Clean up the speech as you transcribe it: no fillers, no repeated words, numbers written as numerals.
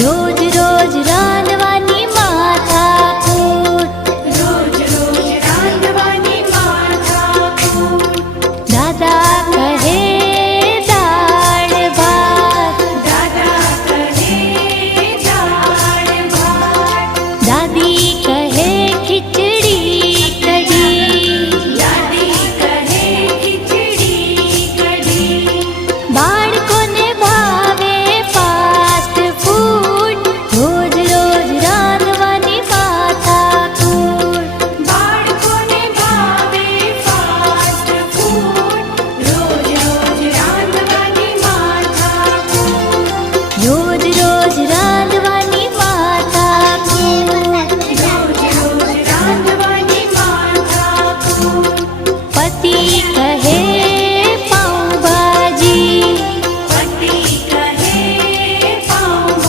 રોજ રોજ રાંધવાની માથાકૂટ, રોજ રોજ રાંધવાની માથાકૂટ. દાદા કહે દાળ ભાત, દાદા કહે દાળ ભાત, દાદી કહે ખીચડી કઢી, દાદી કહે ખીચડી કઢી. બાળકોને ભાવે ફાસ્ટ ફૂડ, રોજ રોજ રાંધવાની માથાકૂટ. બાળકોને ભાવે ફાસ્ટ ફૂડ, રોજ રોજ રાંધવાની માથાકૂટ. રોજ રોજ રાંધવાની